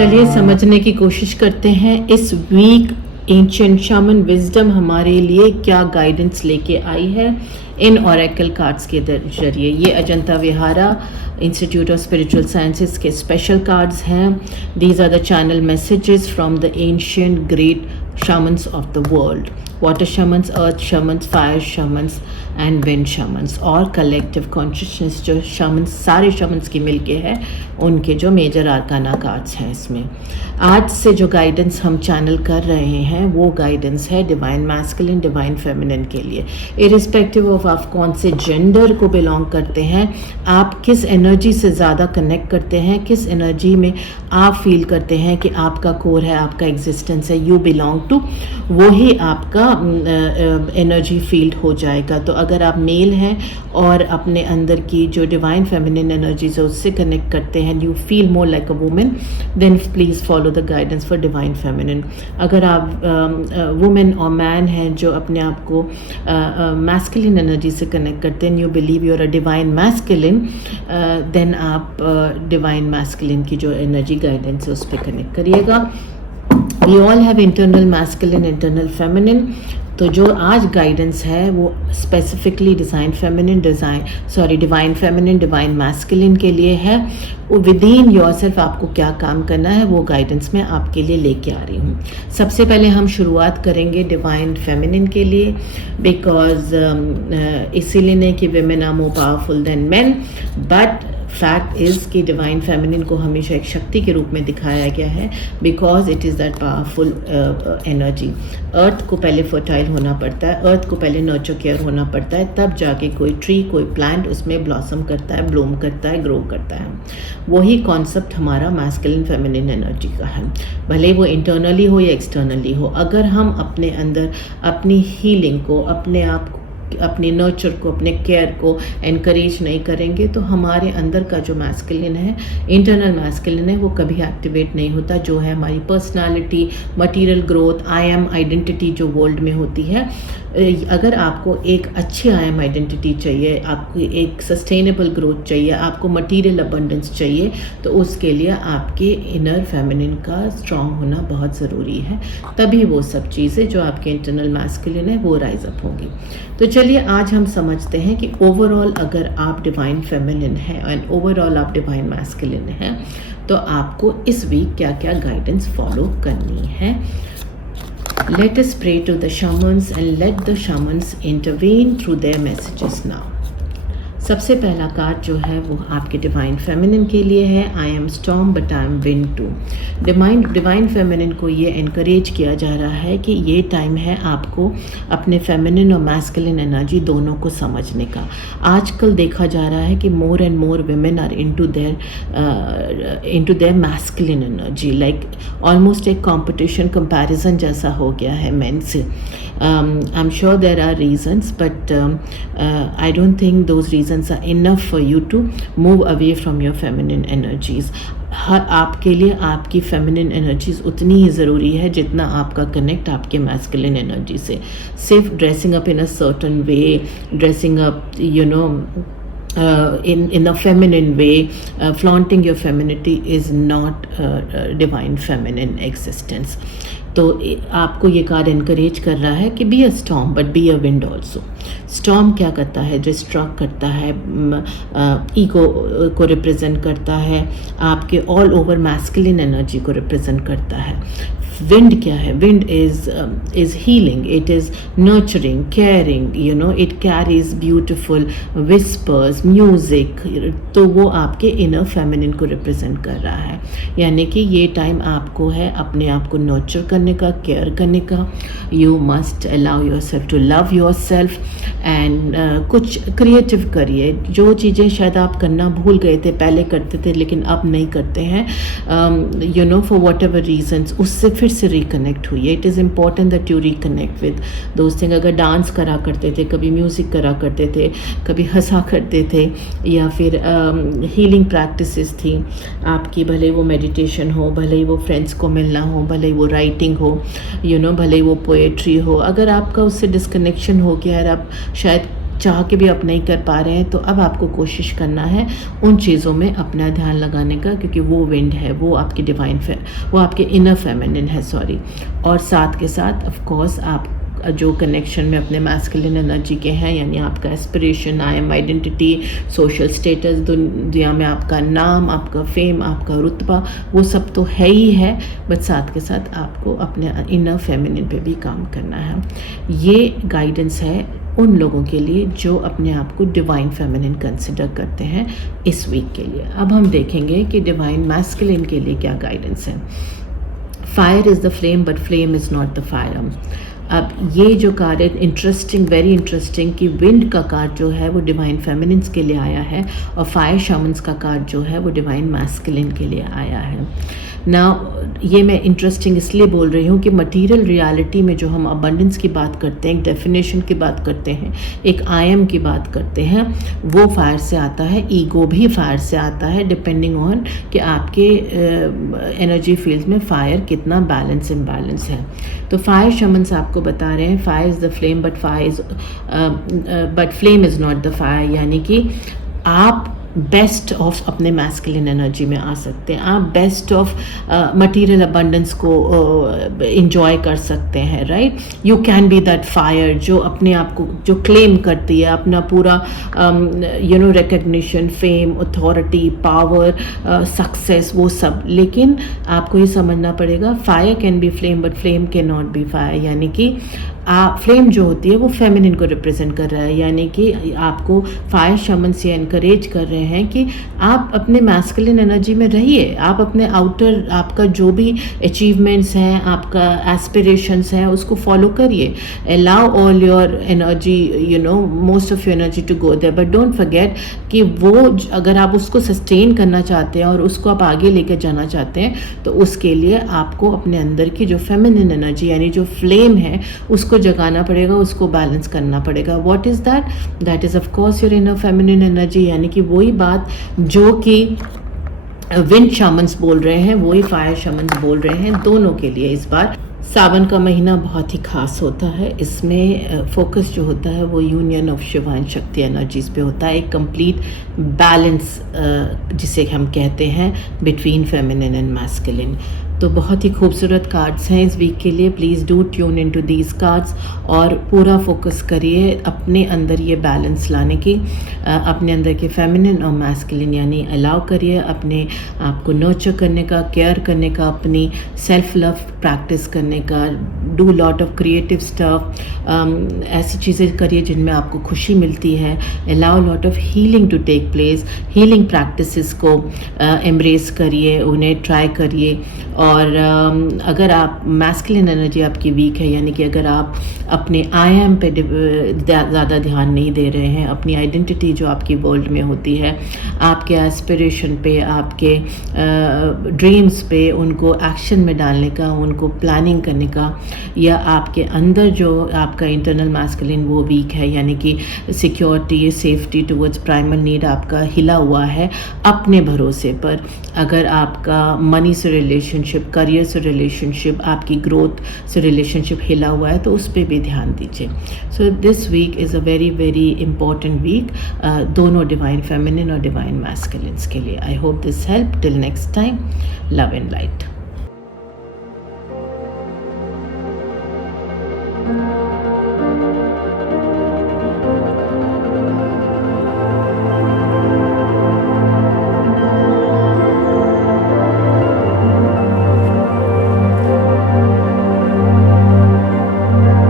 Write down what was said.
चलिए समझने की कोशिश करते हैं इस वीक एंशिएंट शामन विजडम हमारे लिए क्या गाइडेंस लेके आई है इन ओरेकल कार्ड्स के जरिए। ये Ajanta Vihara institute of spiritual sciences के स्पेशल कार्ड्स हैं। These are the channel messages from the ancient great shamans of the world, water shamans, earth shamans, fire shamans and wind shamans और collective consciousness जो shamans सारे shamans की मिलके है उनके जो मेजर आर्काना कार्ड्स हैं। इसमें आज से जो गाइडेंस हम चैनल कर रहे हैं वो गाइडेंस है डिवाइन मैस्कुलिन डिवाइन फेमिनिन के लिए। इरिस्पेक्टिव ऑफ आप कौन से जेंडर को बिलोंग करते हैं, आप किस एनर्जी से ज़्यादा कनेक्ट करते हैं, किस एनर्जी में आप फील करते हैं कि आपका कोर है, आपका एग्जिस्टेंस है, यू बिलोंग टू, वो ही आपका एनर्जी फील्ड हो जाएगा। तो अगर आप मेल हैं और अपने अंदर की जो डिवाइन फेमिनिन एनर्जीज है उससे कनेक्ट करते हैं, you feel more like a women, then please follow the guidance for divine feminine. अगर आप वुमेन और मैन हैं जो अपने आप को मैस्कुलिन एनर्जी से कनेक्ट करते हैं, you believe you are a divine masculine, then आप डिवाइन मैस्कुलिन की जो एनर्जी गाइडेंस है उस पर कनेक्ट करिएगा। We all have internal masculine, internal feminine। तो जो आज गाइडेंस है वो specifically divine feminine divine masculine के लिए है। विद इन योरसेल्फ आपको क्या काम करना है वो गाइडेंस मैं आपके लिए लेके आ रही हूँ। सबसे पहले हम शुरुआत करेंगे डिवाइन फेमिनिन के लिए, बिकॉज इसीलिए नहीं कि women are more powerful than men, but fact is कि डिवाइन फेमिनिन को हमेशा एक शक्ति के रूप में दिखाया गया है, because it is that powerful energy. Earth को पहले फर्टाइल होना पड़ता है, अर्थ को पहले नर्चर केयर होना पड़ता है, तब जाके कोई ट्री कोई प्लांट उसमें ब्लॉसम करता है, ब्लूम करता है, ग्रो करता है। वही कॉन्सेप्ट हमारा मैस्कुलिन फेमिनिन एनर्जी का है, भले वो इंटरनली हो या एक्सटर्नली हो। अगर हम अपने अंदर अपनी हीलिंग को, अपने आप को, अपने नर्चर को, अपने केयर को एनकरेज नहीं करेंगे तो हमारे अंदर का जो मैस्कुलिन है, इंटरनल मैस्कुलिन है, वो कभी एक्टिवेट नहीं होता, जो है हमारी personality, material growth, I am identity जो वर्ल्ड में होती है। अगर आपको एक अच्छी आई एम आइडेंटिटी चाहिए, आपको एक सस्टेनेबल ग्रोथ चाहिए, आपको मटेरियल अबंडेंस चाहिए, तो उसके लिए आपके इनर फेमिनिन का स्ट्रॉन्ग होना बहुत ज़रूरी है। तभी वो सब चीज़ें जो आपके इंटरनल मैस्कुलिन है वो राइज अप होंगी। तो चलिए आज हम समझते हैं कि ओवरऑल अगर आप डिवाइन फेमिनिन है एंड ओवरऑल आप डिवाइन मैस्कुलिन है तो आपको इस वीक क्या क्या गाइडेंस फॉलो करनी है। Let us pray to the shamans and let the shamans intervene through their messages now। सबसे पहला कार्ड जो है वो आपके डिवाइन फेमिनिन के लिए है। I am storm but I am wind too. Divine feminine को ये इनकरेज किया जा रहा है कि ये टाइम है आपको अपने फेमिनिन और मैस्कुलिन एनर्जी दोनों को समझने का। आजकल देखा जा रहा है कि more and more women are into their masculine energy, like almost एक कंपटीशन कंपैरिजन जैसा हो गया है मेन से। I am sure there are reasons, but I don't think those reasons are enough for you to move away from your feminine energies। हर आपके लिए आपकी feminine energies उतनी ही ज़रूरी है जितना आपका कनेक्ट आपके मैस्कुलिन एनर्जी से। सिर्फ dressing up in a certain way, dressing up in a feminine way, flaunting your femininity is not divine feminine existence। तो आपको ये कार्ड इनकरेज कर रहा है कि be a storm but be a wind also. Storm क्या करता है, डिस्ट्रॉक्ट करता है, ईगो को रिप्रेजेंट करता है, आपके ऑल ओवर मैस्कुलिन एनर्जी को रिप्रेजेंट करता है। विंड क्या है, wind is healing, it is nurturing, caring, you know, it carries beautiful whispers, music. तो वो आपके इनर फेमिनिन को रिप्रेजेंट कर रहा है। यानी कि ये टाइम आपको है अपने आप को नर्चर करने का, केयर करने का। You must allow yourself to love yourself and कुछ क्रिएटिव करिए। जो चीज़ें शायद आप करना भूल गए थे, पहले करते थे लेकिन अब नहीं करते हैं, you know, for whatever reasons, उससे फिर से रिकनेक्ट हुई है। It is important that you reconnect with those thing. अगर डांस करा करते थे, कभी म्यूज़िक करा करते थे, कभी हंसा करते थे, या फिर हीलिंग प्रैक्टिसेस थी आपकी, भले वो मेडिटेशन हो, भले ही वो फ्रेंड्स को मिलना हो, भले ही वो राइटिंग हो, यू नो, भले ही वो पोएट्री हो, अगर आपका उससे डिस्कनेक्शन हो गया है, आप शायद चाह के भी आप नहीं कर पा रहे हैं, तो अब आपको कोशिश करना है उन चीज़ों में अपना ध्यान लगाने का, क्योंकि वो विंड है, वो आपकी वो आपके इनर फेमिनिन है, सॉरी। और साथ के साथ ऑफ कोर्स आप जो कनेक्शन में अपने मैस्कुलिन एनर्जी के हैं, यानी आपका aspiration, I am identity, social status, दुनिया में आपका नाम, आपका फेम, आपका रुतबा, वो सब तो है ही है, बट साथ के साथ आपको अपने इनर फेमिनिन पे भी काम करना है। ये गाइडेंस है उन लोगों के लिए जो अपने आप को डिवाइन फेमिनिन कंसिडर करते हैं इस वीक के लिए। अब हम देखेंगे कि डिवाइन मैस्कुलिन के लिए क्या गाइडेंस है। Fire is the flame but flame is not the fire. अब ये जो कार्ड है इंटरेस्टिंग, वेरी इंटरेस्टिंग, कि विंड का कार्ड जो है वो डिवाइन फेमिनिन्स के लिए आया है और फायर शामन्स का कार्ड जो है वो डिवाइन मैस्कुलिन के लिए आया है। ना ये मैं इंटरेस्टिंग इसलिए बोल रही हूँ कि मटेरियल रियलिटी में जो हम अबंडेंस की बात करते हैं, एक डेफिनेशन की बात करते हैं, एक आई एम की बात करते हैं, वो फायर से आता है, ईगो भी फायर से आता है, डिपेंडिंग ऑन कि आपके एनर्जी फील्ड में फायर कितना बैलेंस इम्बैलेंस है। तो फायर शमन्स आपको बता रहे हैं fire is the flame but flame is not the fire, यानी कि आप बेस्ट ऑफ अपने मैस्कुलिन एनर्जी में आ सकते हैं, आप बेस्ट ऑफ मटेरियल अबंडेंस को इंजॉय कर सकते हैं, right. You can be that fire जो अपने आप को जो क्लेम करती है अपना पूरा recognition, fame, authority, power, success, वो सब। लेकिन आपको ये समझना पड़ेगा fire can be flame but flame can not be fire, यानी कि फ्लेम जो होती है वो फेमिनिन को रिप्रेजेंट कर रहा है, यानी कि आपको फायर शमन से एनकरेज कर रहे हैं कि आप अपने मैस्कुलिन एनर्जी में रहिए, आप अपने आउटर आपका जो भी अचीवमेंट्स हैं, आपका एस्पिरेशंस हैं, उसको फॉलो करिए। Allow all your energy, most of your energy to go there, but don't forget कि वो अगर आप उसको सस्टेन करना चाहते हैं और उसको आप आगे लेकर जाना चाहते हैं, तो उसके लिए आपको अपने अंदर की जो फेमिनिन एनर्जी यानी जो फ्लेम है उसको जगाना पड़ेगा, उसको बैलेंस करना पड़ेगा। What is that? That is of course your inner feminine energy, यानी कि वही बात जो कि विंड शामन्स बोल रहे हैं, वही फायर शामन्स बोल रहे हैं, दोनों के लिए। इस बार सावन का महीना बहुत ही खास होता है, इसमें फोकस जो होता है वो यूनियन ऑफ शिवान शक्ति एनर्जीज पे होता है, एक कंप्लीट बैलेंस जिसे हम कहते हैं बिटवीन फेमिनिन एंड मैस्कुलिन। तो बहुत ही खूबसूरत कार्ड्स हैं इस वीक के लिए। Please do tune into these cards और पूरा फोकस करिए अपने अंदर ये बैलेंस लाने की, अपने अंदर के फेमिनिन और मैस्कुलिन यानी अलाउ करिए अपने आप को नर्चर करने का, केयर करने का, अपनी सेल्फ लव प्रैक्टिस करने का। Do lot of creative stuff, ऐसी चीज़ें करिए जिनमें आपको खुशी मिलती है। Allow lot of healing to take place, healing practices को एम्ब्रेस करिए, उन्हें ट्राई करिए। और अगर आप मैस्कुलिन एनर्जी आपकी वीक है, यानी कि अगर आप अपने आई एम पे ज़्यादा ध्यान नहीं दे रहे हैं, अपनी आइडेंटिटी जो आपकी वर्ल्ड में होती है, आपके एस्पिरेशन पे, आपके ड्रीम्स पे, उनको एक्शन में डालने का, उनको प्लानिंग करने का, या आपके अंदर जो आपका इंटरनल मैस्कुलिन वो वीक है, यानी कि security, safety towards primal need आपका हिला हुआ है अपने भरोसे पर। अगर आपका मनी से रिलेशनशिप, करियर से रिलेशनशिप, आपकी ग्रोथ से रिलेशनशिप हिला हुआ है, तो उस पर भी ध्यान दीजिए। So this week is a very very important week, दोनों डिवाइन फेमिनिन और डिवाइन मैस्कुलिन्स के लिए। I hope this help. Till next time, love and light.